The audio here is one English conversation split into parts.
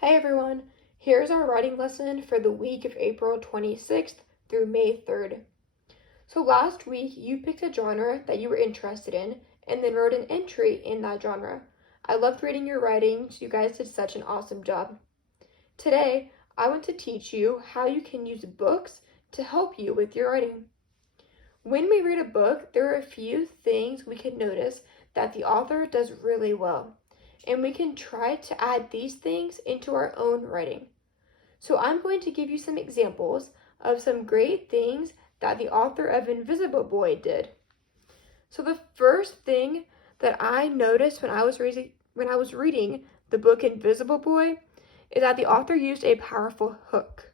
Hey everyone, here's our writing lesson for the week of April 26th through May 3rd. So last week you picked a genre that you were interested in and then wrote an entry in that genre. I loved reading your writings, you guys did such an awesome job. Today, I want to teach you how you can use books to help you with your writing. When we read a book, there are a few things we can notice that the author does really well, and we can try to add these things into our own writing. So I'm going to give you some examples of some great things that the author of Invisible Boy did. So the first thing that I noticed when I was reading the book Invisible Boy is that the author used a powerful hook.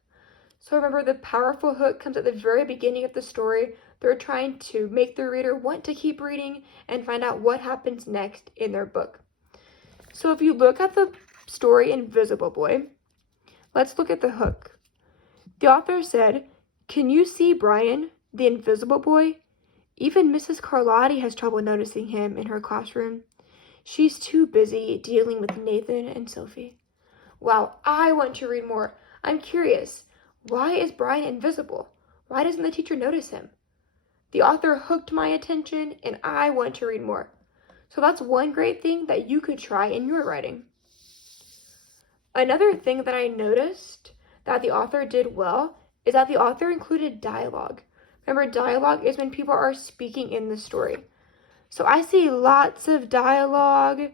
So remember, the powerful hook comes at the very beginning of the story. They're trying to make the reader want to keep reading and find out what happens next in their book. So if you look at the story Invisible Boy, let's look at the hook. The author said, "Can you see Brian, the invisible boy? Even Mrs. Carlotti has trouble noticing him in her classroom. She's too busy dealing with Nathan and Sophie." Wow, I want to read more. I'm curious. Why is Brian invisible? Why doesn't the teacher notice him? The author hooked my attention and I want to read more. So that's one great thing that you could try in your writing. Another thing that I noticed that the author did well is that the author included dialogue. Remember, dialogue is when people are speaking in the story. So I see lots of dialogue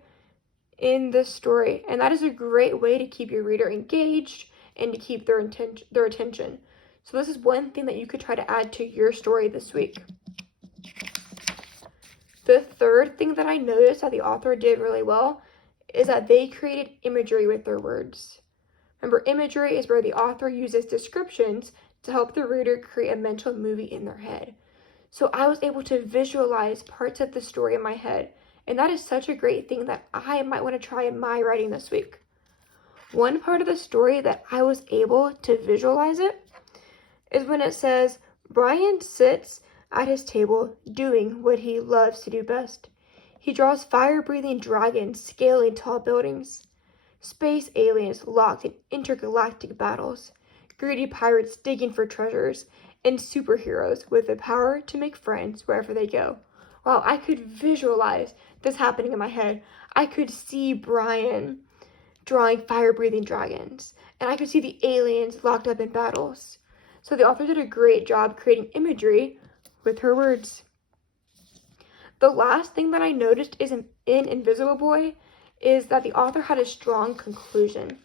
in this story, and that is a great way to keep your reader engaged and to keep their attention. So this is one thing that you could try to add to your story this week. The third thing that I noticed that the author did really well is that they created imagery with their words. Remember, imagery is where the author uses descriptions to help the reader create a mental movie in their head. So I was able to visualize parts of the story in my head, and that is such a great thing that I might want to try in my writing this week. One part of the story that I was able to visualize it is when it says, Brian sits at his table doing what he loves to do best. He draws fire-breathing dragons scaling tall buildings, space aliens locked in intergalactic battles, greedy pirates digging for treasures, and superheroes with the power to make friends wherever they go. Wow, I could visualize this happening in my head. I could see Brian drawing fire-breathing dragons, and I could see the aliens locked up in battles. So the author did a great job creating imagery with her words. The last thing that I noticed is in Invisible Boy is that the author had a strong conclusion.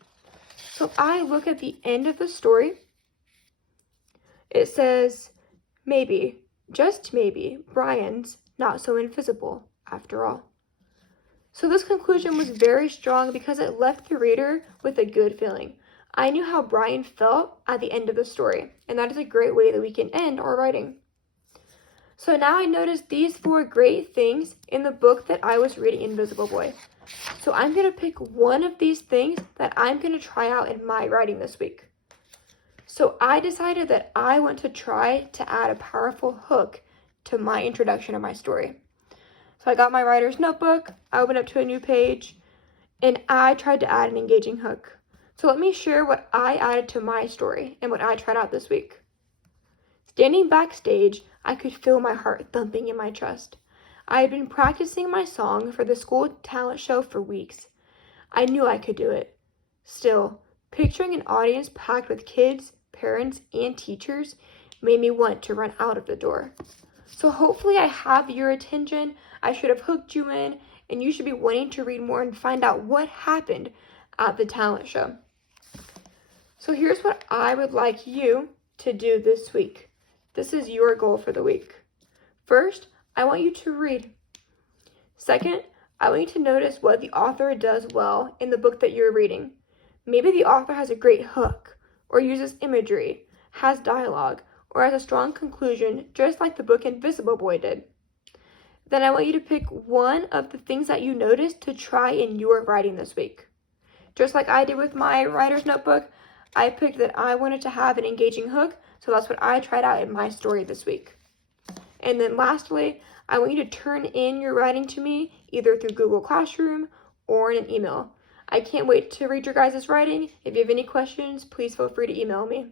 So if I look at the end of the story, it says, maybe, just maybe, Brian's not so invisible after all. So this conclusion was very strong because it left the reader with a good feeling. I knew how Brian felt at the end of the story, and that is a great way that we can end our writing. So now I noticed these 4 great things in the book that I was reading, Invisible Boy. So I'm going to pick one of these things that I'm going to try out in my writing this week. So I decided that I want to try to add a powerful hook to my introduction of my story. So I got my writer's notebook, I opened up to a new page, and I tried to add an engaging hook. So let me share what I added to my story and what I tried out this week. Standing backstage, I could feel my heart thumping in my chest. I had been practicing my song for the school talent show for weeks. I knew I could do it. Still, picturing an audience packed with kids, parents, and teachers made me want to run out of the door. So hopefully I have your attention. I should have hooked you in, and you should be wanting to read more and find out what happened at the talent show. So here's what I would like you to do this week. This is your goal for the week. First, I want you to read. Second, I want you to notice what the author does well in the book that you're reading. Maybe the author has a great hook, or uses imagery, has dialogue, or has a strong conclusion, just like the book Invisible Boy did. Then I want you to pick one of the things that you noticed to try in your writing this week. Just like I did with my writer's notebook, I picked that I wanted to have an engaging hook, so that's what I tried out in my story this week. And then lastly, I want you to turn in your writing to me either through Google Classroom or in an email. I can't wait to read your guys' writing. If you have any questions, please feel free to email me.